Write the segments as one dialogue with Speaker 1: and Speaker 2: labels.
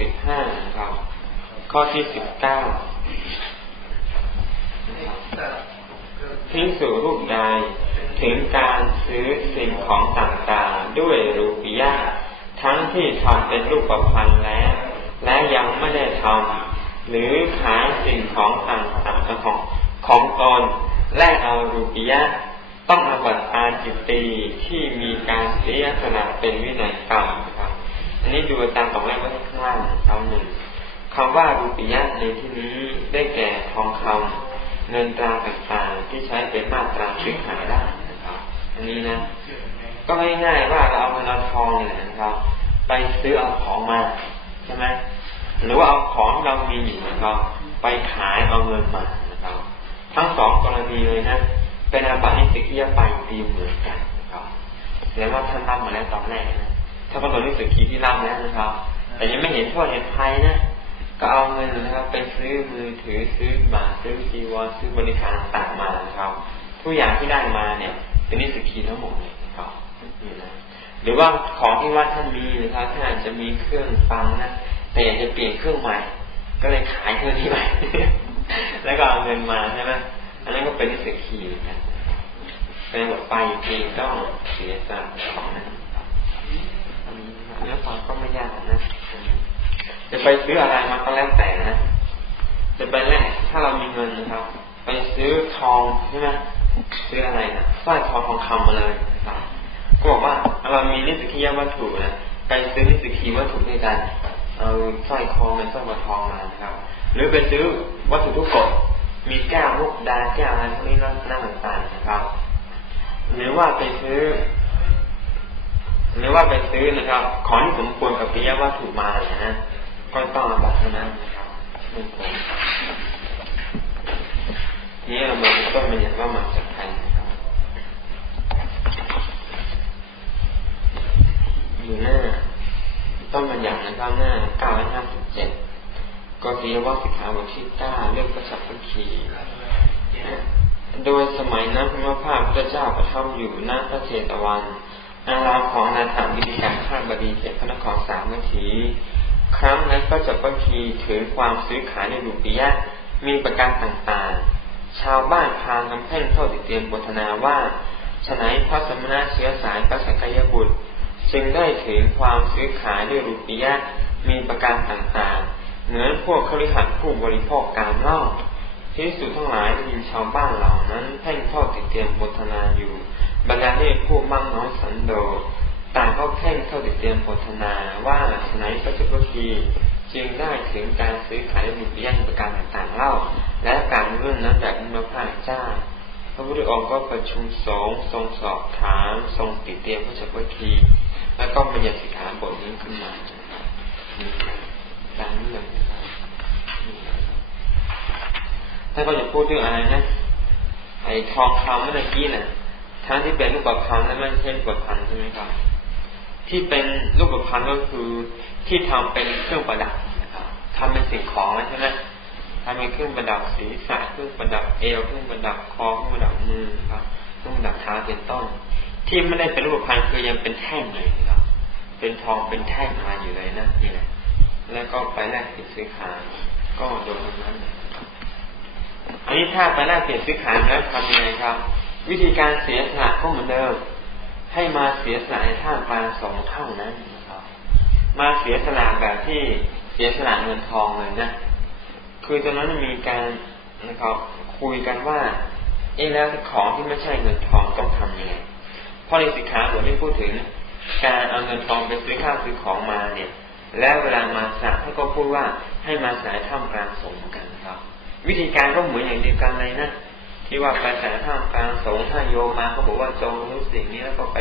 Speaker 1: สิบห้าครับ ข้อที่สิบเก้าพิสูรูปใดถึงการซื้อสิ่งของต่างๆ ด้วยรูปียะทั้งที่ทำเป็นรูปประพันธ์แล้ว และยังไม่ได้ทำหรือขายสิ่งของต่างๆของของตนแลกเอารูปียะต้องอบัตอาจิตตีที่มีการเสียสละเป็นวินัยกรรม อันนี้ดูตามสองแรกไว้ข้างล่างครับหนึ่งคำว่ารูปียะในที่นี้ได้แก่ทองคำเงินตราต่างๆที่ใช้เป็นมาตราซื้อขายได้นะครับ อันนี้นะ ก็ไม่ง่ายว่าเราเอาเงินเอาทองเนี่ยนะครับ ไปซื้อเอาของมาใช่ไหมหรือว่าเอาของที่เรามีอยู่นะครับ ไปขายเอาเงินมานะครับ ทั้งสองกรณีเลยนะเป็นอาบัตินิสิกียไปตีเหมือนกันนะครับแสดงว่าท่านรับมาแล้วตอนแรกนะ ถ้าเป็นตัวนิสิกีที่รับแล้วนะครับ แต่ยังไม่เห็นโทษเห็นภัยนะก็เอาเงินนะครับไปซื้อมือถือซื้อบาซื้อจีวรซื้อบริการต่างมานะครับทุกอย่างที่ได้มาเนี่ย เป็นนิสิกีทั้งหมดเลยนะครับนี่นะหรือว่าของที่ว่าท่านมีนะครับท่านอาจจะมีเครื่องฟังนะแต่อยากจะเปลี่ยนเครื่องใหม่ ก็เลยขายเครื่องนี้ใหม่แล้วก็เอาเงินมาใช่ไหมอันนั้นก็เป็นนิสิกีเหมือนกันเป็นแบบไปจริงต้องเสียสละของนั้นอันนี้ เนื้อความก็ไม่ยากนะ จะไปซื้ออะไรมาก็แล้วแต่นะ จะไปแลกถ้าเรามีเงินนะครับ ไปซื้อทองใช่ไหมซื้ออะไรนะสร้อยทองทองคำมาเลยนะครับก็บอกว่าเรามีนิสกิยวัตถุนะไปซื้อนิสกิวัตถุด้วยกันเอาสร้อยคอเป็นสร้อยคอทองมานะครับ หรือไปซื้อวัตถุทุกกฎมีแก้วมุกดาแก้วอะไรพวกนี้น่าต่างๆนะครับ หรือว่าไปซื้อ หรือว่าไปซื้อนะครับ ของที่สมควรกับปิยวัตถุมาเนี่ยนะก็ต้องอาบัตเท่านั้นนะครับไม่ควรนี้เรามาต้นมันอย่างว่ามาจากใครนะครับอยู่หน้า ต้นมันอย่างนะครับหน้าเก้าและห้าสิบเจ็ดก็คือว่าสิกขาบทที่เก้าเรื่องประสัพพคีโดยสมัยนั้นพระพาพระเจ้าประทับอยู่หน้าพระเจตวัน อารามของนาถาวิธีการข้าบดีเขตพระนครสามนาทีครั้งนั้นก็จะประคีถือความซื้อขายในดุปิยะมีประการต่างๆ ชาวบ้านพางกำแพงเข้าติดเตรียมบทนาว่าฉนัยพระสมณะเชื้อสายพระสกยบุตร จึงได้ถือความซื้อขายด้วยรุปิยะมีประการต่างๆ เหมือนพวกคริหัดผู้บริโภคการเล่าที่สุดทั้งหลายยินชาวบ้านเหล่านั้นแพ่งทอดติดเตรียมบทนาอยู่ บรรดาเนผู้มั่งน้อยสันโดษต่างก็แพ่งเข้าติดเตรียมบทนาว่าฉนัยพระจุลคีจึงได้ถึงการซื้อขายบุตรย่างประการต่างๆเล่า และการเรื่องนั้นแบบมุพระเจ้า พระพุทธองค์ก็ประชุมสงฆ์ทรงสอบถามทรงติดเตรียมพระจุลคีแล้วก็บัญญัติสิกขาบทนี้ขึ้นมาตามนี้เลยท่านก็จะพูดเรื่องอะไรนะไอ้ทองคำเมื่อกี้น่ะ ทั้งที่เป็นรูปประพันธ์และไม่ใช่รูปประพันธ์ใช่ไหมครับ ที่เป็นรูปประพันธ์ก็คือที่ทำเป็นเครื่องประดับนะครับทำเป็นสิ่งของใช่ไหมทำเป็นเครื่องประดับศีรษะเครื่องประดับเอวเครื่องประดับคอเครื่องประดับมือครับเครื่องประดับเท้าเป็นต้น ที่ไม่ได้เป็นรูปประพันธ์คือยังเป็นแท่งเลยครับ เป็นทองเป็นแท่งมาอยู่เลยนะนี่แหละแล้วก็ไปแลกเปลี่ยนซื้อขายก็โดนทั้งนั้น อันนี้ถ้าไปแลกเปลี่ยนซื้อขายแล้วทำยังไงครับ วิธีการเสียสละก็เหมือนเดิม ให้มาเสียสละในท่ามกลางสองเท่านั้นนะครับ มาเสียสละแบบที่เสียสละเงินทองเลยนะ คือตอนนั้นมีการนะครับคุยกันว่า เอ๊แล้วของที่ไม่ใช่เงินทองต้องทำยังไงเพราะในสิกขาบทที่พูดถึง การเอาเงินทองไปซื้อข้าวซื้อของมาเนี่ย แล้วเวลามาสักท่านก็พูดว่าให้มาสายท่ามกลางสงกันครับ วิธีการก็เหมือนอย่างเดียวกันเลยนะ ที่ว่าไปสายท่ามกลางสงถ้าโยมมาเขาบอกว่าจงรู้สิ่งนี้แล้วก็ไป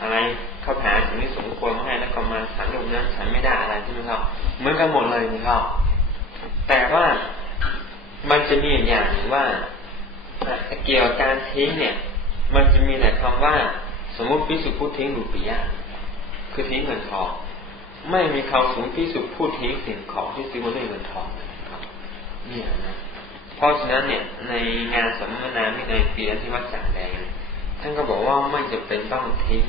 Speaker 1: อะไรเข้าหาสิ่งที่สมควรมาให้แล้วก็มาฉันลงนั้นฉันไม่ได้อะไรใช่ไหมครับเหมือนกันหมดเลยนะครับแต่ว่ามันจะมีอย่างหนึ่งว่าเกี่ยวกับการทิ้งเนี่ย มันจะมีแต่คำว่า สมมุติพิสุพูดทิ้งดุปิยะคือทิ้งเงินทอง ไม่มีคำสมมติพิสุพูดทิ้งสิ่งของที่ซื้อมาด้วยเงินทองนะครับเนี่ยนะ เพราะฉะนั้นเนี่ยในงานสัมมนาที่ในปีนั้นที่วัดสังแดงท่านก็บอกว่าไม่จะเป็นต้องทิ้ง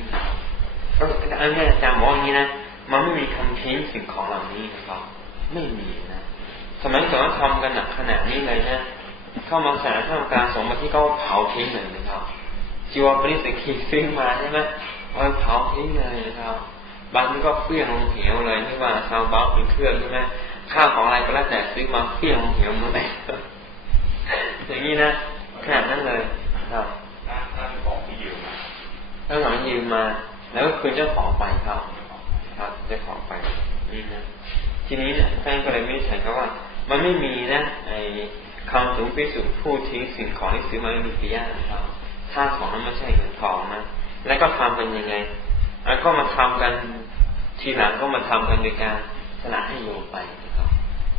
Speaker 1: ก็อันนี้อาจารย์บอกอย่างนี้นะมันไม่มีคำทิ้งสิ่งของเหล่านี้นะครับ ไม่มีนะสมัยก่อนทำกันหนักขนาดนี้เลยนะเข้ามาสานท่ามกลางสงฆ์มาที่ก็เผาทิ้งเลยนะครับจีวรปริสกีซื้อมาใช่ไหมเอาเผาทิ้งเลยนะครับบางทีก็เฟี้ยงลงเหวเลยที่ว่าซาวบัฟเป็นเครื่องใช่ไหมข้าวของอะไรก็แล้วแต่ซื้อมาเฟี้ยงลงเหวหมดเลย อย่างนี้นะขนาดนั้นเลยครับ
Speaker 2: ถ้าถ้าเป็นของที่ยืมมา
Speaker 1: ถ้าหลังยืมมา แล้วก็คืนเจ้าของไปครับ ครับเจ้าของไปนี่นะทีนี้เนี่ยแฟนก็เลยไม่ใช่ก็ว่า มันไม่มีนะไอ้คำถึงพิสุพูดทิ้งสิ่งของที่ซื้อมาไม่มีปิยานะครับถ้าของนั้นไม่ใช่เงินทองนะแล้วก็ทำกันยังไงแล้วก็มาทำกันทีหลังก็มาทำกันโดยการสละให้โยมไปนะครับ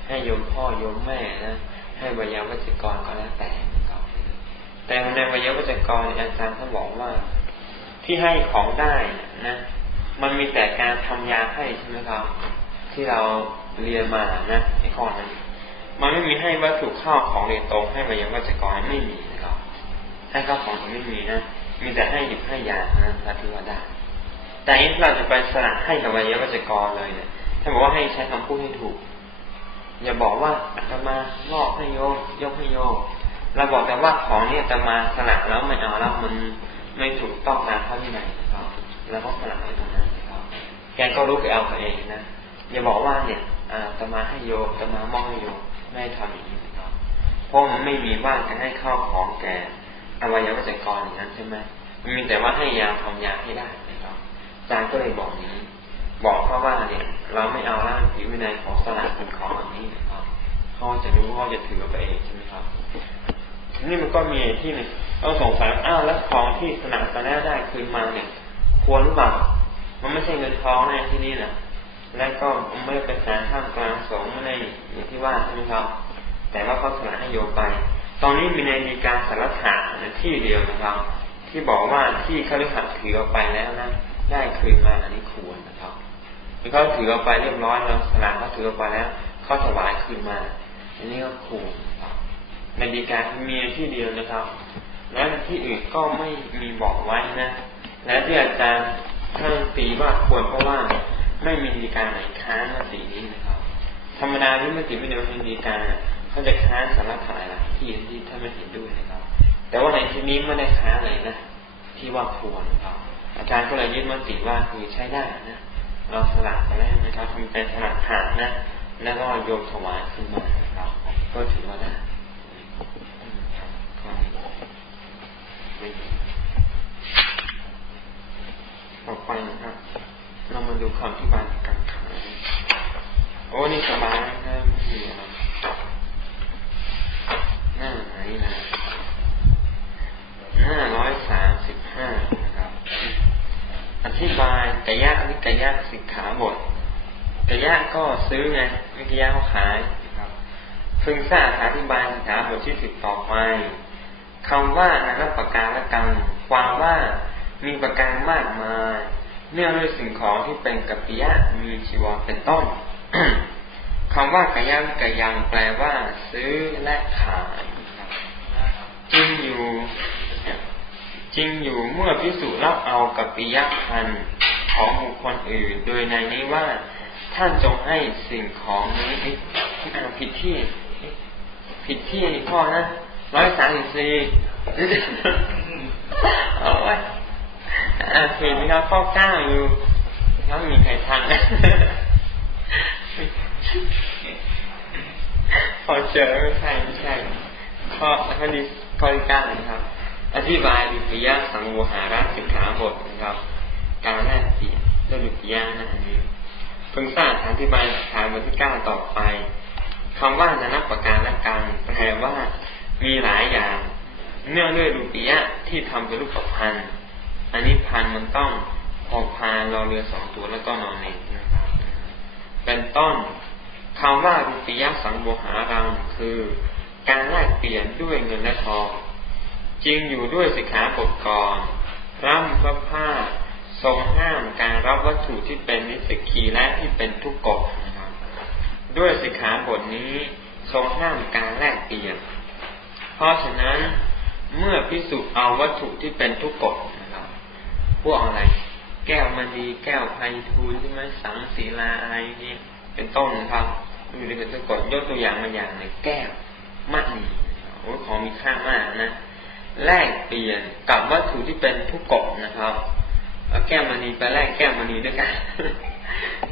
Speaker 1: ให้โยมพ่อโยมแม่นะ ให้วิยาวัจกรก็แล้วแต่ครับแต่ในวิยาวัจกรอาจารย์ท่านบอกว่าที่ให้ของได้นะ มันมีแต่การทำยาให้ใช่ไหมครับ ที่เราเรียนมานะไอ้ข้อนั้นมันไม่มีให้วัตถุข้าวของเรียนตรงให้วิยาวัจกรไม่มีนะครับให้ข้าวของไม่มีนะมีแต่ให้หยิบให้ยานะถ้าถือว่าได้แต่นี้เราจะไปสละให้กับวิยาวัจกรเลยเนี่ยท่านบอกว่าให้ใช้คำพูดให้ถูก อย่าบอกว่าอาตมามอบให้โยมยกให้โยมเราบอกแต่ว่าของนี้อาตมาสละแล้วไม่เอาแล้วมันไม่ถูกต้องตามพระวินัยนะครับแล้วก็สละให้ตรงนั้นนะครับแกก็รู้ไปเอาตัวเองนะอย่าบอกว่าเนี่ยอาตมาให้โยมอาตมามอบให้โยมไม่ทำอย่างนี้นะครับเพราะมันไม่มีว่าจะให้ข้าวของแกอวัยวะจักรอย่างนั้นใช่ไหมมันมีแต่ว่าให้ยาทำยาให้ได้นะครับจารย์ก็เลยบอกอย่างนี้ บอกเขาว่าเนี่ย เราไม่เอาแล้วผิววินัยของสลากเป็นของแบบนี้นะครับเขาจะรู้เขาจะถือไปเองใช่ไหมครับนี่มันก็มีที่หนึ่งเราสงสัยว่าอ้าวแล้วของที่สนามตะแน่ได้คืนมาเนี่ย ควรหรือเปล่ามันไม่ใช่เงินทองแน่ที่นี่นะและก็ไม่ได้เป็นสารท่ามกลางสงไม่ได้อย่างที่ว่าใช่ไหมครับ แต่ว่าเขาสละให้โยไป ตอนนี้มีในมีการสารถาที่เดียวนะครับ ที่บอกว่าที่เขาได้หัดถือเอาไปแล้วนะได้คืนมาอันนี้ควรนะครับ คือเขาถือเอาไปเรียบร้อยแล้วสลากเขาถือเอาไปแล้วเขาถวายคืนมา อันนี้ก็ควรนะครับในดีกามีที่เดียวนะครับ และที่อื่นก็ไม่มีบอกไว้นะ และที่อาจารย์ท่านตีว่าควรเพราะว่าไม่มีดีกาไหนค้านมตินี้นะครับ ธรรมดาที่มติไม่ได้เป็นดีการเขาจะค้านสารถ่ายหลายที่ที่ท่านไม่เห็นด้วยนะครับ แต่ว่าในที่นี้ไม่ได้ค้านเลยนะที่ว่าควรนะครับอาจารย์ก็เลยยึดมติว่าคือใช้ได้นะ เราสลักไปแล้วนะครับทำเป็นสลักฐานนะ แล้วก็โยมถวายขึ้นมาครับก็ถือว่าได้ต่อไปนะครับ เรามาดูคำที่บานการขายโอ้นี่สบายนะครับมีอะไรหน้าไหนนะห้าร้อยสามสิบห้านะครับ อธิบายกายะนิกายะสิกขาบทกายะก็ซื้อไงวิกายะเขาขายนะครับพึงทราบอธิบายสิกขาบทที่สิบต่อไปคำว่านะครับประการละกันความว่ามีประการมากมายเนื่องด้วยสิ่งของที่เป็นกัปปิยะมีชีวรเป็นต้นคำว่ากายะวิกายังแปลว่า ซื้อและขายนะครับจริงอยู่ จริงอยู่เมื่อพิสูจรับเอากัปปิยพันของบุคคลอื่น โดยในนี้ว่าท่านจงให้สิ่งของนี้เอ๊ะอ่าผิดที่ ผิดที่ข้อนะร้อยสามสิบสี่เอาไว้อ่าผิดนะครับข้อเก้าอยู่แล้วมีใครทันพอเจอไม่ใช่ไม่ใช่ข้อข้อดีข้อที่เก้านะครับ อธิบายดุจยาสังวหาระสิกขาบทนะครับการแรกเปลี่ยนด้วยดุจยานะอันนี้เพิ่งทราบอธิบายฐานบทที่เก้าต่อไปคำว่านานับประการและการแปลว่ามีหลายอย่าง เนื่องด้วยดุจยะที่ทำเป็นรูปพันธ์อันนี้พันมันต้องพอพานรอเรือสองตัวแล้วก็นอนเองนะครับเป็นต้นคำว่ารุปิยะสังโวหารังคือ การแลกเปลี่ยนด้วยเงินและทอง จริงอยู่ด้วยสิกขาบทก่อนร่ำพระผ้าทรงห้ามการรับวัตถุที่เป็นนิสกีและที่เป็นทุกกฎนะครับ ด้วยสิกขาบทนี้ทรงห้ามการแลกเปลี่ยน เพราะฉะนั้นเมื่อพิสุเอาวัตถุที่เป็นทุกกฎนะครับพวกอะไร แก้วมณีแก้วไพฑูรย์ใช่ไหมสังศีลาอะไรนี้เป็นต้นนะครับอยู่ในเป็นสะกดยกตัวอย่างมาอย่างหนึ่งแก้วมณีโอ้ของมีค่ามากนะ แลกเปลี่ยนกับวัตถุที่เป็นทุกกฎนะครับเอาแก้วมณีไปแลกแก้วมณีด้วยกัน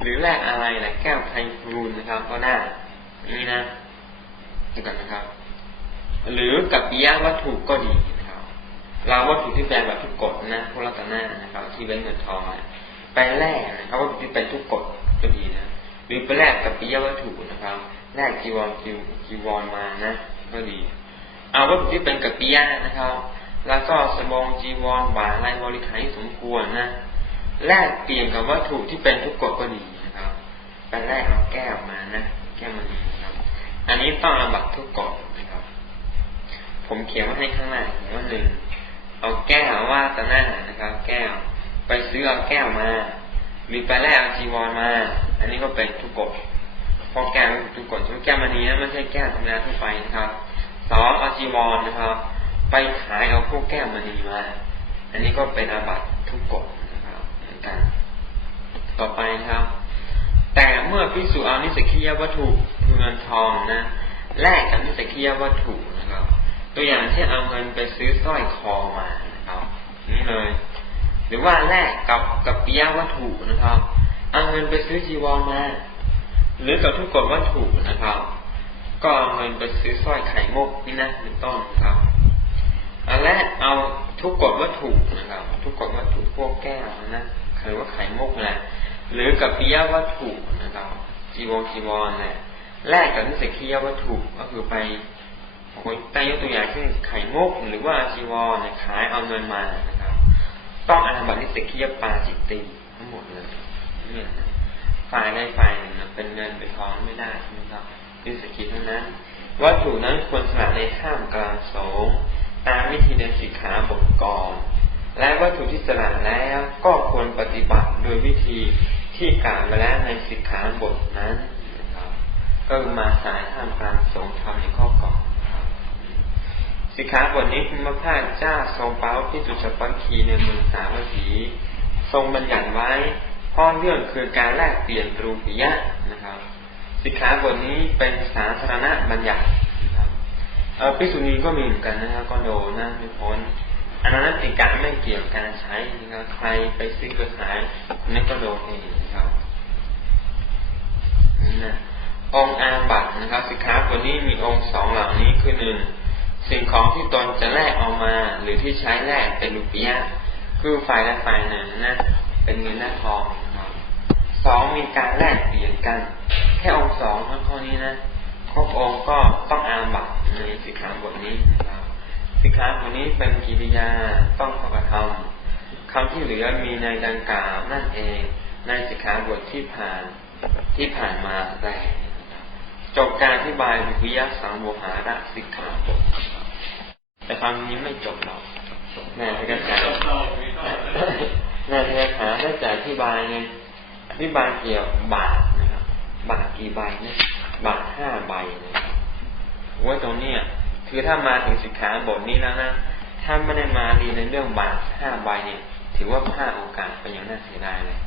Speaker 1: หรือแลกอะไรแหละแก้วไพฑูรย์นะครับ ก็ได้นี่นะดูกันนะครับ หรือกับปิยะวัตถุก็ดีนะครับเราวัตถุที่แปลแบบทุกกฎนะพวกรัตนานะครับ ที่เป็นเงินทองไปแลกนะครับวัตถุที่เป็นทุกกฎก็ดีนะหรือไปแลกกับปิยะวัตถุนะครับแลกจีวรจีวรมานะ ก็ดี อาวัตถุที่เป็นกับปิยะนะครับ แล้วก็สบงจีวรบาอะไรบริขารที่สมควรนะแลกเปลี่ยนกับวัตถุที่เป็นทุกกฎก็ดีนะครับไปแลกเอาแก้วมานะแก้วมันนีนะครับ อันนี้ต้องอาบัตทุกกฎนะครับ ผมเขียนไว้ให้ข้างหน้าเขียนว่าหนึ่งเอาแก้วว่าตะหน้านะครับ แก้ว ไปซื้อเอาแก้วมาหรือไปแลกเอาจีวรมา อันนี้ก็เป็นทุกกฎพราะแก้วเป็นทุกกฎใช่ไหมแก้วมันนี้นะไม่ใช่แก้วธรรมดาทั่วไปนะครับ สองเอาจีวรนะครับ ไปขายเอาพวกแก้วมณีมา อันนี้ก็เป็นอาบัตทุกกฎนะครับเหมือนกัน ต่อไปครับ แต่เมื่อพิสูจน์เอานิสกิยวัตถุคือเงินทองนะแลกกับนิสกิยวัตถุนะครับ ตัวอย่างเช่นเอาเงินไปซื้อสร้อยคอมานะครับ นี่เลย หรือว่าแลกกับกับปิยวัตถุนะครับเอาเงินไปซื้อจีวรมา หรือกับทุกกฎวัตถุนะครับ ก็เอาเงินไปซื้อสร้อยไข่มุกนี่นะเป็นต้นครับอันแรกเอาทุกกฎวัตถุนะครับ ทุกกฎวัตถุพวกแก้วนะหรือว่าไข่มุกแหละหรือกับปิยวัตถุนะครับจีวรจีวรแหละแลกกับนิสกิยวัตถุก็คือไปคนใต้ยกตัวอย่างเช่นไข่มุกหรือว่าจีวรเนี่ยขายเอาเงินมานะครับ ต้องอาบัตินิสกิยปาจิตติทั้งหมดเลยเนี่ยฝ่ายใดฝ่ายหนึ่งเป็นเงินเป็นทองไม่ได้ใช่ไหมครับ นิสกิจนั้น วัตถุนั้นควรสละในข้ามกลางสงตามวิธีในสิกขาบทก่อนและวัตถุที่สละแล้วก็ควรปฏิบัติโดยวิธีที่กล่าวมาแล้วในสิกขาบทนั้นนะครับก็มาสายท่ามกลางสงทำในข้อก่อนสิกขาบทนี้พระพาเจ้าทรงเป้าพิจุชปังคีในเมืองสาวัตถีทรงบัญญัติไว้เพ่อเรื่องคือการแลกเปลี่ยนรูปิยะ สิกขาบทนี้เป็นสาธารณบัญญัตินะครับพิสุนีก็มีเหมือนกันนะครับก็โดนะไม่พ้นอันนั้นติกาไม่เกี่ยวกับการใช้นะครับใครไปซื้อไปขายนนั้นก็โดนเองนะครับนี่นะองอาบัตนะครับสิกขาบทนี้มีองค์สองเหล่านี้คือหนึ่งสิ่งของที่ตนจะแลกเอามา หรือที่ใช้แลกเป็นรูปียะคือฝ่ายละฝ่ายหนึ่งนะ เป็นเงินหน้าทองนะครับสองมีการแลกเปลี่ยนกัน แค่องค์สองเท่าข้อนี้นะครบองค์ก็ต้องอาบัตในสิกขาบทนี้นะครับสิกขาบทนี้เป็นกิริยาต้องเข้ากระทำคำที่เหลือมีในดังกล่าวนั่นเองในสิกขาบทที่ผ่านที่ผ่านมาแต่นะครับจบการอธิบายวิยะสังโวหาระสิกขาบทแต่คำนี้ไม่จบหรอกแม่ที่กระจายแม่ที่กระจายได้จะอธิบายไงอธิบายเกี่ยวบาทนะครั บาทกี่ใบนะบาทห้าใบนะครับว่าตรงเนี้ยคือถ้ามาถึงสิกขาบทนี้แล้วนะถ้าไม่ได้มาเรีในเรื่องบาทห้าใบเนี่ย ถือว่าพลาดโอกาสไปอย่างน่าเสียดายเลย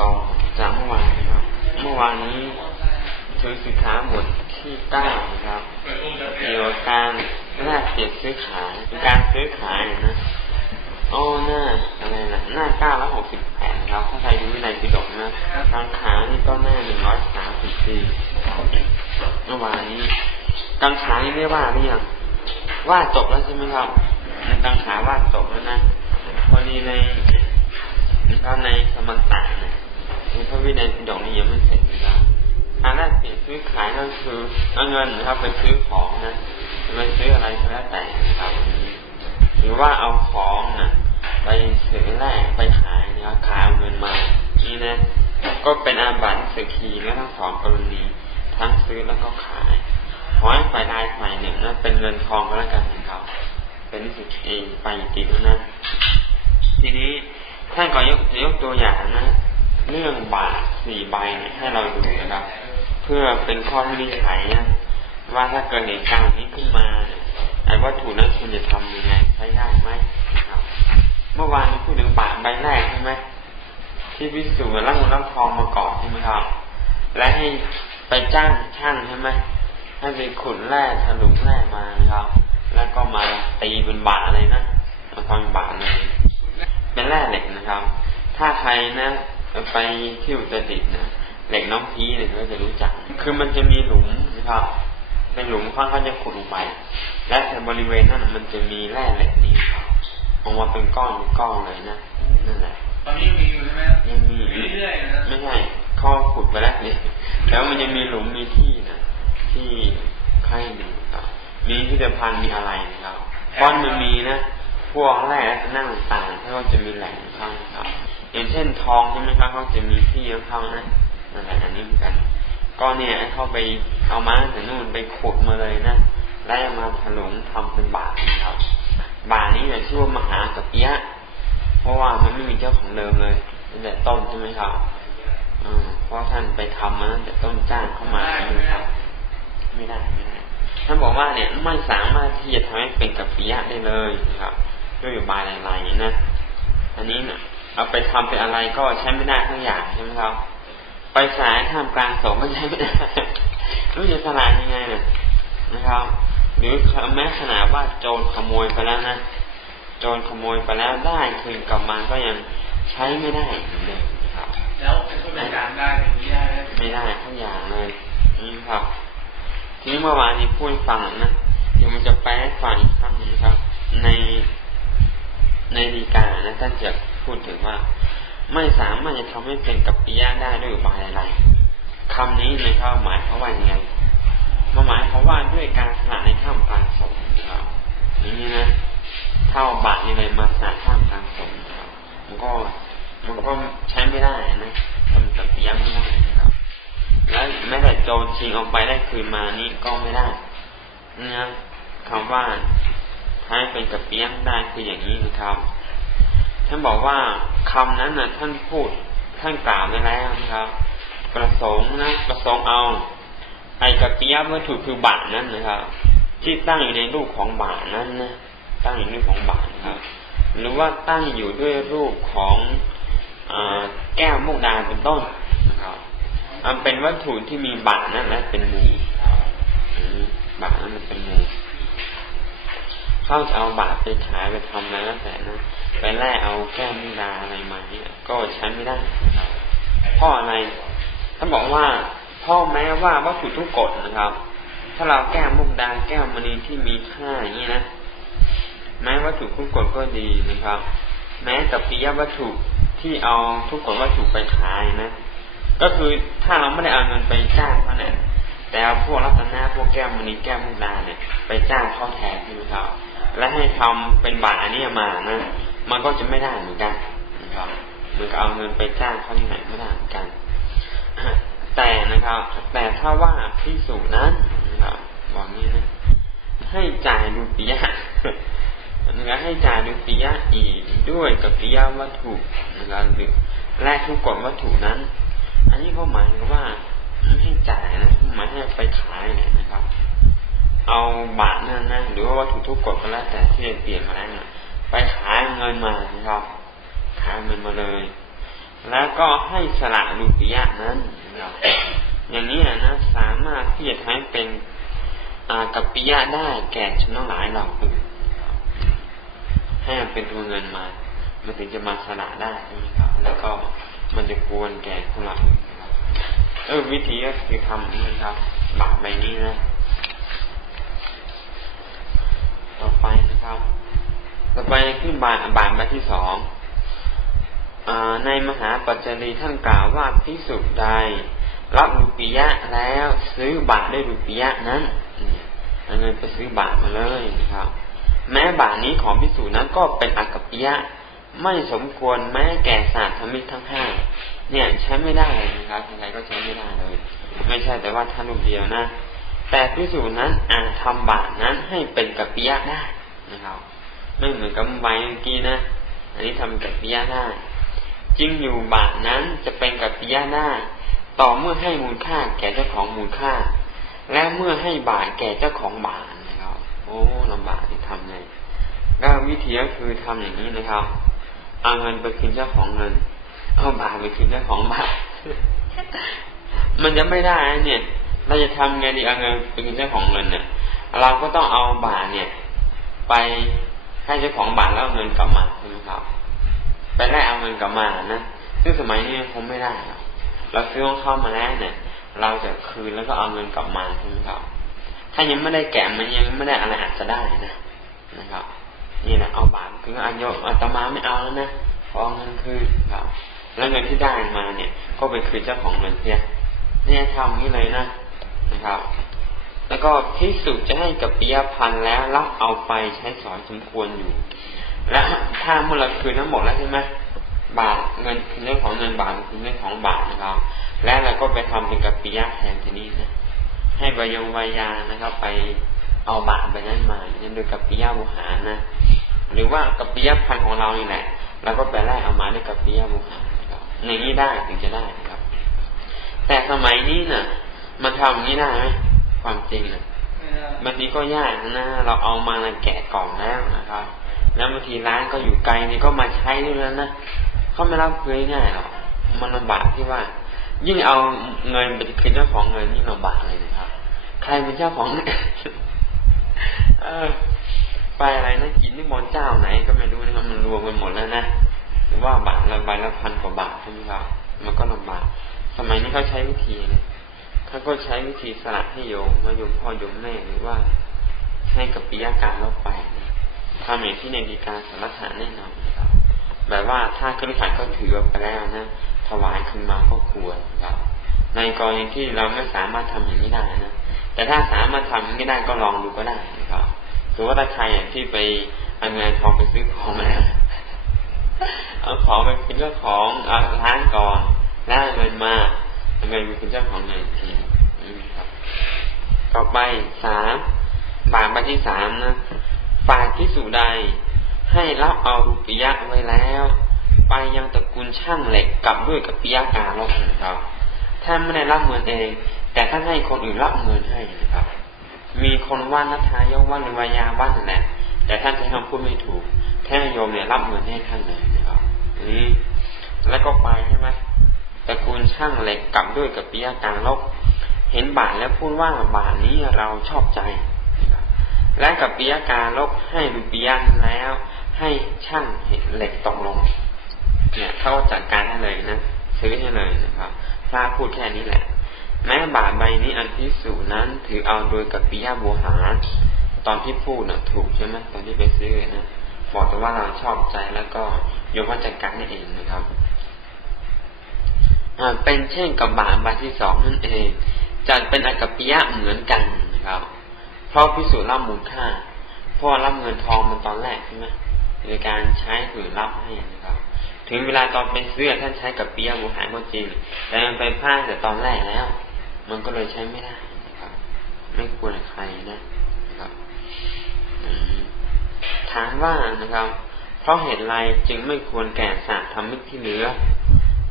Speaker 1: ต่อจากเมื่อวานนะครับ เมื่อวานนี้ถึงสิกขาบทที่เก้านะครับเกี่ยวกับการแลกเปลี่ยนซื้อขายเป็นการซื้อขายนะโอ้หน้าอะไรนะหน้าเก้าร้อยหกสิบ ครับถ้าใครดูวินัยปิฎกนะทางขานี่ก็หน้าหนึ่งร้อยสามสิบสี่เมื่อวานนี้กังขานี่ไม่ว่าหรือยังว่าจบแล้วใช่ไหมครับในกังขาว่าจบแล้วนะพอดีในนะครับในสมันตาเนี่ยในพระวินัยปิฎกนี่ยังไม่เสร็จนะครับการแลกเปลี่ยนซื้อขายก็คือเอาเงินนะครับไปซื้อของนะไปซื้ออะไรก็แล้วแต่นะครับหรือว่าเอาของนะไปซื้อแลกไปขาย ครับขายเอาเงินมา นี่นะ ก็เป็นอาบัติสกีและทั้งสองกรณีทั้งซื้อแล้วก็ขายขอให้ฝ่ายใดฝ่ายหนึ่งนะเป็นเงินทองก็แล้วกันนะครับเป็นนิสิตเองไปติดนะทีนี้ท่านก็ยกยกตัวอย่างนะ เรื่องบาทสี่ใบเนี่ยให้เราดูนะครับ เพื่อเป็นข้อวินิจฉัยนะว่าถ้าเกิดเหตุการณ์นี้ขึ้นมาเนี่ยไอ้วัตถุนั้นควรจะทำยังไงใช้ได้ไหม เมื่อวานพูดถึงบาทใบแรกใช่ไหมที่พิสูจน์ร่างเงินร่างทองมาก่อนใช่ไหมครับ และให้ไปจ้างช่างใช่ไหมให้ไปขุดแร่ถลุงแร่มาครับ แล้วก็มาตีเป็นบาทเลยนะมาทำเป็นบาทเลยเป็นแร่เหล็กนะครับ ถ้าใครนะไปที่อุตรดิตถ์นะเหล็กน้องพีเนี่ยก็จะรู้จัก คือมันจะมีหลุมนะครับ เป็นหลุมค่อนข้างจะขุดลงไปและในบริเวณนั้นมันจะมีแร่เหล็กนี้ ออกมาเป็นก้อนเป็นก้อนเลยนะนั่นแหละ
Speaker 2: ตอนนี้ยังมีอยู่ใช่ไหม
Speaker 1: ยังมี
Speaker 2: เรื่อยๆนะ
Speaker 1: ไม่ใช่เขาขุดไปแล้วนี่แล้วมันยังมีหลุมมีที่นะที่ใครดูครับมีพิพิธภัณฑ์มีอะไรนะครับเพราะมันมีนะพวกแร่และนั่งต่างๆเขาก็จะมีแหล่งของเขาครับอย่างเช่นทองใช่ไหมครับเขาจะมีที่ของเขานะนั่นแหละอันนี้เหมือนกันก็เนี่ยให้เขาไปเอามาแต่นู่นไปขุดมาเลยนะแล้วเอามาถลุงทำเป็นบาทนะครับบาทนี้เนี่ย ชื่อว่ามหากัปปิยะ เพราะว่ามันไม่มีเจ้าของเดิมเลยตั้งแต่ต้นใช่ไหมครับเพราะท่านไปทำมาตั้งแต่ต้นจ้างเข้ามาใช่ไหมครับ ไม่ได้ไม่ได้ท่านบอกว่าเนี่ยไม่สามารถที่จะทำให้เป็นกัปปิยะได้เลยนะครับด้วยอุบายอะไรๆนะอันนี้เนี่ยเอาไปทำเป็นอะไรก็ใช้ไม่ได้ทั้งอย่างใช่ไหมครับ ไปสายท่ามกลางสงก็ใช้ไม่ได้รู้จะสลายยังไงเนี่ยนะครับหรือแม้ขนาดว่าโจรขโมยไปแล้วนะ โจรขโมยไปแล้วได้คืนกลับมาก็ยังใช้ไม่ได้เหมือนเดิมนะครับ
Speaker 2: แล้วเป็นผู้จัดการได้อย่างนี้ได้ไหม
Speaker 1: ไม่ได้ทั้งอย่างเลยนี่ครับ ทีนี้เมื่อวานนี้พูดให้ฟังนะเดี๋ยวมันจะแปลให้ฟังอีกครั้งหนึงนะครับ ในในดีกานะท่านจะพูดถึงว่า ไม่สามารถจะทำให้เป็นกัปปิยะได้ด้วยอุบายอะไรคำนี้นะครับหมายเขามว่ายังไงมันหมายเขามว่าด้วยการสละในท่ามกลางสงฆ์นะครับอย่างนี้นะ เท่าบาทยังไงมาสละท่ามกลางสงฆ์นะครับมันก็มันก็ใช้ไม่ได้นะทำกัปปิยะไม่ได้นะครับ แล้วแม้แต่โจรชิงเอาไปได้คืนมานี่ก็ไม่ได้นะคำว่าถ้าให้เป็นกับเปี้ยงได้คืออย่างนี้นะครับท่านบอกว่าคำนั้นนะท่านพูดท่านกล่าวไว้แล้วนะครับ ประสงค์นะประสงค์เอา ไอ้กับเปี้ยวัตถุคือบาทนั้นนะครับ ที่ตั้งอยู่ในรูปของบาทนั้นนะ ตั้งอยู่ในรูปของบาทนะครับ หรือว่าตั้งอยู่ด้วยรูปของอแก้วมุกดาเป็นต้นนะครับอันเป็นวัตถุที่มีบาทนั่นแหละเป็นมูอืมบาทนั้นมันเป็นมูเข้าจะเอาบาทไปขายไปทำอะไรแล้วแต่นะไปแล่เอาแก้วมิดาอะไรมาเนี่ยก็ใช้ไม่ได้ครับเพราะอะไรท่านบอกว่าพ่อแม้ว่าวัตถุทุกกฎนะครับ ถ้าเราแก้วมุกดาแก้วมณีที่มีค่าอย่างนี้นะ แม้วัตถุทุกกฎก็ดีนะครับ แม้กับปิยวัตถุที่เอาทุกกฎวัตถุไปขายนะ ก็คือถ้าเราไม่ได้เอาเงินไปจ้างเขาเนี่ยแต่เอาพวกรัตนาพวกแก้วมณีแก้วมุกดาเนี่ย ไปจ้างเขาแทนใช่ไหมครับ และให้ทำเป็นบาทอันนี้มานะ มันก็จะไม่ได้เหมือนกันนะครับเหมือนกับเอาเงินไปจ้างเขาที่ไหนไม่ได้เหมือนกัน แต่นะครับ แต่ถ้าว่าพิสูจนั้นนะครับบอกงี้นะให้จ่ายรูปียะ นะครับให้จ่ายรูปียะอีกด้วยกับปิยะวัตถุนะครับหรือแลกทุกกฎวัตถุนั้น อันนี้ก็หมายถึงว่าไม่ให้จ่ายนะหมายให้ไปขายเนี่ยนะครับ เอาบาทนั่นนะหรือว่าวัตถุทุกกฎก็แล้วแต่ที่จะเปลี่ยนมาแล้วนะไปขายเงินมานะครับขายเงินมาเลย แล้วก็ให้สละรูปียะนั้นนะครับอย่างนี้นะสามารถที่จะทำให้เป็นอากับปิยะได้แก่ชนทั้งหลายเหล่าอื่น ให้มันเป็นตัวเงินมา มันถึงจะมาสละได้ใช่ไหมครับ แล้วก็มันจะควรแก่คนเหล่าอื่นนะครับเออวิธีก็คือทำอย่างนี้นครับ บาทใบนี้นะ ต่อไปนะครับ ต่อไปขึ้นบาทบาทใบที่สองอในมหาปัจจรีท่านกล่าวว่าพิสุใด รับรูปียะแล้วซื้อบาทได้รูปียะนั้นเอาเงินไปซื้อบาทมาเลยนะครับ แม้บาทนี้ของพิสูจนนั้นก็เป็นอักกัปปิยะ ไม่สมควรแม้แก่ศาสตร์ธรรมิกทั้งห้าเนี่ยใช้ไม่ได้นะครับใครก็ใช้ไม่ได้เลย ไม่ใช่แต่ว่าท่านรูปเดียวนะ แต่พิสูจนนั้นอาจทำบาทนั้นให้เป็นกัปปิยะได้นะครับ ไม่เหมือนกับใบเมื่อกี้นะ อันนี้ทำกัปปิยะได้จริงอยู่บาทนั้นจะเป็นกัปปิยะได้ต่อเมื่อให้มูลค่าแก่เจ้าของมูลค่า และเมื่อให้บาทแก่เจ้าของบาทนะครับ โอ้ลำบาก ทำไงก็วิธีก็คือทำอย่างนี้นะครับ เอาเงินไปคืนเจ้าของเงิน เอาบาทไปคืนเจ้าของบาทมันจะไม่ได้เนี่ย เราจะทำไงดีเอาเงินไปคืนเจ้าของเงินเนี่ย เราก็ต้องเอาบาทเนี่ย ไปให้เจ้าของบาทแล้วเอาเงินกลับมาใช่ไหมครับ ไปแลกเอาเงินกลับมานะซึ่งสมัยนี้คงไม่ได้หรอกเราซื้อของเข้ามาแล้วเนี่ย เราจะคืนแล้วก็เอาเงินกลับมาใช่ไหมครับ ถ้ายังไม่ได้แกะมันยังไม่ได้อะไรอาจจะได้นะ นะครับ นี่แหละเอาบาทคืออายุอาตมาไม่เอาแล้วนะขอเงินคืนครับ แล้วเงินที่ได้มาเนี่ย ก็ไปคืนเจ้าของเงินเสียเนี่ยทำนี้เลยนะนะครับ แล้วก็พิสุจะให้กับปิยพันธ์แล้วรับเอาไปใช้สอยสมควรอยู่ และถ้าเมื่อเราคืนทั้งหมดแล้วใช่ไหมบาทเงินคือเรื่องของเงินบาทคือเรื่องของบาทนะครับ และเราก็ไปทำเป็นกับปิยะแทนทีนี้นะให้ใบยงใบยานะครับ ไป เอาบาทใบนั้นมาเนี่ยโดยกับปิยะบุหารนะ หรือว่ากับปิยะพันธ์ของเรานี่แหละเราก็ไปไล่เอามาด้วยกับปิยะบุหารนครับอย่างนี้ได้ถึงจะได้ครับ แต่สมัยนี้น่ะ มันทำอย่างนี้ได้ไหมความจริงนะ
Speaker 2: ไม่ได้
Speaker 1: บางทีก็ยากนะ เราเอามาแกะกล่องแล้วนะครับ แล้วบางทีร้านก็อยู่ไกลนี่ก็มาใช้ด้วยแล้วนะเขาไม่รับคืนง่ายหรอกมันลำบากที่ว่า ยิ่งเอาเงินไปคืนเจ้าของเงินยิ่งลำบากเลยนะครับ ใครเป็นเจ้าของเนเออ ไปอะไรนะกินนิมนต์เจ้าไหนก็ไม่รู้นะครับมันรวมกันหมดแล้วนะหรือว่าบาทละใบละพันกว่าบาทใช่ไหมครับมันก็ลำบาก สมัยนี้เขาใช้วิธีเลยเขาก็ใช้วิธีสละให้โยมว่าโยมพ่อโยมแม่หรือว่าให้กับปิยาการเราไปทำอย่างที่ในดีการสารฐานแน่นอนะครับแบบว่าถ้าคฤหัสถ์เขาถือไปแล้วนะถวายขึ้นมาก็ควรครับในกรณีที่เราไม่สามารถทำอย่างนี้ได้นะ แต่ถ้าสามารถทำอย่ได้ก็ลองดูก็ได้นะครับถือว่าถ้าใครที่ไปเอาเงินทองไปซื้อของมาเอาของไปเป็นเจ้าของเอาร้านก่อนแล้วเอาเงินมาเอาเงินไปเป็นเจ้าของเงินทีนี่ครับ ต่อไปสามบาทใบที่สามนะฝ่ายที่สุใดให้รับเอารูปิยะไว้แล้ว ไปยังตระกูลช่างเหล็กกลับด้วยกับปิยะการลบนะครับท่าไม่ได้รับเงินเอง แต่ท่านให้คนอื่นรับเงินให้นะครับ มีคนว่านัทายกว่าหรือวายาว่านั่นแหละแต่ท่านใช้คำพูดไม่ถูกแท่โยมเนี่ยรับเงินให้ท่านเลยนะครับนี่แล้วก็ไปใช่ไหมตระกูลช่างเหล็กกลับด้วยกับปิยการลบเห็นบาทแล้วพูดว่าบาทนี้เราชอบใจ และกับปิยการลบให้รูปิยะแล้ว ให้ช่างเห็นเหล็กตกลง เนี่ยเขาจัดการให้เลยนะซื้อให้เลยนะครับพระพูดแค่นี้แหละ แม้บาทใบนี้อันพิสูจนั้นถือเอาโดยกับปิยาบูหา ตอนที่พูดน่ะถูกใช่ไหมตอนที่ไปซื้อนะบอกแต่ว่าเราชอบใจแล้วก็ยมว่าจัดการให้เองนะครับเป็นเช่นกับบาทใบที่สองนั่นเองจัดเป็นอากปิยะเหมือนกันนะครับ เพราะพิสูจน์รับมูลค่าเพราะว่ารับเงินทองมันตอนแรกใช่ไหมในการใช้หรือรับให้นะครับ ถึงเวลาตอนไปซื้อท่านใช้กับปิยะบุหารก็จริง แต่มันไปพลาดแต่ตอนแรกแล้ว มันก็เลยใช้ไม่ได้นะครับ ไม่ควรใครนะนะครับถามว่านะครับ เพราะเหตุไรจึงไม่ควรแก่สารทำมิตรที่เหลือ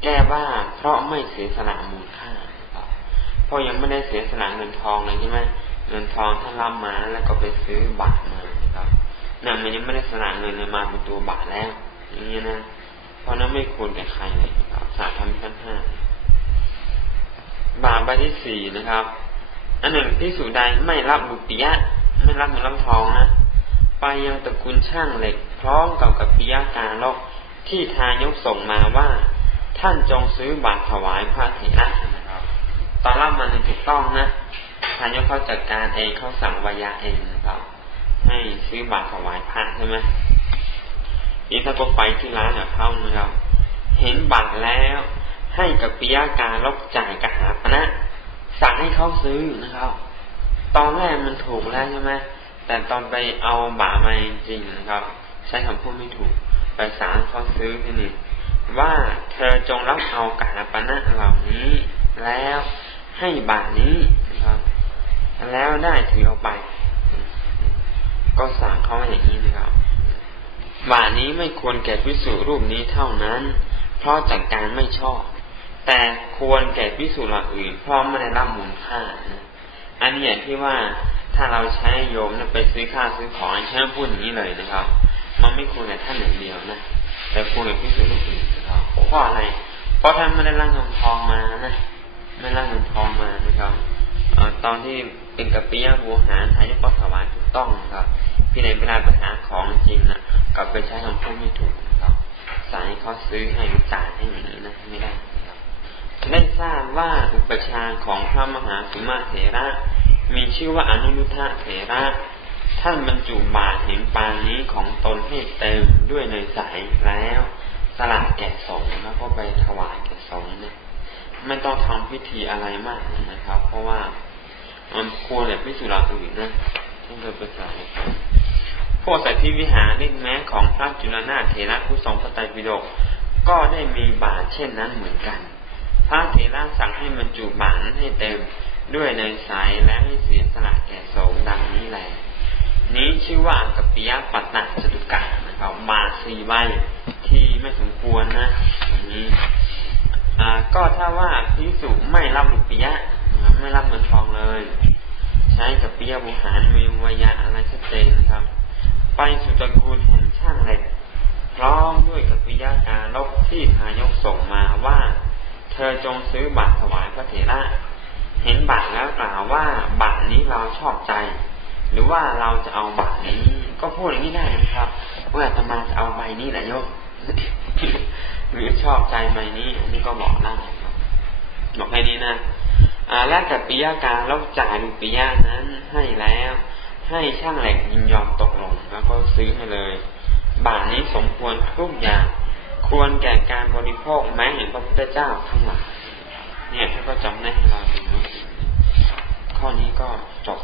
Speaker 1: แก้ว่าเพราะไม่เสียสละมูลค่าเพราะยังไม่ได้เสียสละเงินทองเลยใช่ไหมเงินทองท่านรับมาแล้วก็ไปซื้อบาทมาครับนั่นมันยังไม่ได้สละเงินเลยมาเป็นตัวบาทแล้ว อย่างนี้นะ เพราะนั้นไม่ควรแก่ใครเลยนะครับสาธรรมขั้นห้า บาทใบที่สี่นะครับ อันหนึ่งที่สุใดไม่รับบุปิยะ ไม่รับเงินรับทองนะ ไปยังตระกูลช่างเหล็ก พร้อมกับกับปิยาการลกที่ทายกส่งมาว่า ท่านจงซื้อบาทถวายพระเถระนะครับ ตอนรับมันถูกต้องนะทายกเขาจัดการเองเขาสั่งวายาเองนะครับ ให้ซื้อบาทถวายพระใช่ไหมนี่ถ้าก็ไปที่ร้านกับเขานะครับ เห็นบาทแล้ว ให้กับปิยาการลบจ่ายกหาปณะสั่งให้เขาซื้อนะครับ ตอนแรกมันถูกแล้วใช่ไหมแต่ตอนไปเอาบามาจริงๆนะครับ ใช้คำพูดไม่ถูก ไปสารเขาซื้อที่นี่ว่าเธอจงรับเอากหาปณะเหล่านี้ แล้วให้บาทนี้นะครับ แล้วได้ถือเอาไป ก็สั่งเขาอย่างนี้นะครับบาทนี้ไม่ควรแก่พิสูรูปนี้เท่านั้น เพราะจัดการไม่ชอบ แต่ควรแก่พิสูจน์ละอื่นเพราะไม่ได้รับมูลค่านะอันนี้อย่างที่ว่าถ้าเราใช้โยมนี่ยไปซื้อข้าวซื้อของใช้พูดอย่างนี้เลยนะครับ มันไม่ควรแก่ท่านอย่งเดียวนะแต่ควรกับพิสูจน์ลูกอื่นนะครับเพราะอะไร เพราะท่านไม่ได้ร่างเงินทองมานะไม่ร่างเงินทองมานะครับอตอนที่เป็นกับปิยะบูหารทายกก็ถวายถูกต้องนะครับพี่ในเวลาไปหาของจริงน่ะกลับไปใช้คำพูดไม่ถูกนะครับสายเขาซื้อให้จ่ายให้อย่างนี้นะไม่ได้ ได้ทราบว่าอุปชาของพระมหาสุมาเถระ มีชื่อว่าอนุรุทธะเถระ ท่านบรรจุบาตรเห็นปางนี้ของตนให้เต็มด้วยเนยใสแล้ว สละแก่สงฆ์แล้วก็ไปถวายแก่สงฆ์เนี่ยไม่ต้องทำพิธีอะไรมากนะครับ เพราะว่ามันควรแบบพิสุราอื่นนะต้องเดินไปใส่พวกสัตว์ที่วิหารนี่แม้ของพระจุลนาถเถระผู้ทรงพระไตรปิฎกก็ได้มีบาตรเช่นนั้นเหมือนกัน พระเถระสั่งให้บรรจุบาตรนั้นให้เต็มด้วยเนยใสและให้เสียสละแก่สงฆ์ดังนี้แหละนี้ชื่อว่าอักปิยะปัตตะจตุกะนะครับบาสีใบที่ไม่สมควรนะอย่างนี้อ่าก็ถ้าว่าพิสุไม่รับลุปิยะนะครับไม่รับเงินทองเลย ใช้กับปิยะบุหารมีวิยาอะไรชัดเจนนะครับ ไปสุตระกูลแห่งช่างเหล็กพร้อมด้วยกับปิยาการลบที่ทายกส่งมาว่า เธอจงซื้อบาตรถวายพระเถระเห็นบาตรแล้วกล่าวว่าบาตรนี้เราชอบใจ หรือว่าเราจะเอาบาตรนี้ ก็พูดอย่างนี้ได้นะครับว่าอาตมาจะเอาใบนี้แหละโยมหรือชอบใจใบนี้อันนี้ก็บอกได้ครับบอกแค่นี้นะอาและกับปิยาการลบจ่ายลุปิยานั้นให้แล้ว ให้ช่างเหล็กยินยอมตกลงแล้วก็ซื้อให้เลย บาทนี้สมควรทุกอย่าง ควรแก่การบริโภคแม้เห็นพระพุทธเจ้าทั้งหลายเนี่ยท่านก็จำได้ให้เราดูนข้อนี้ก็จบ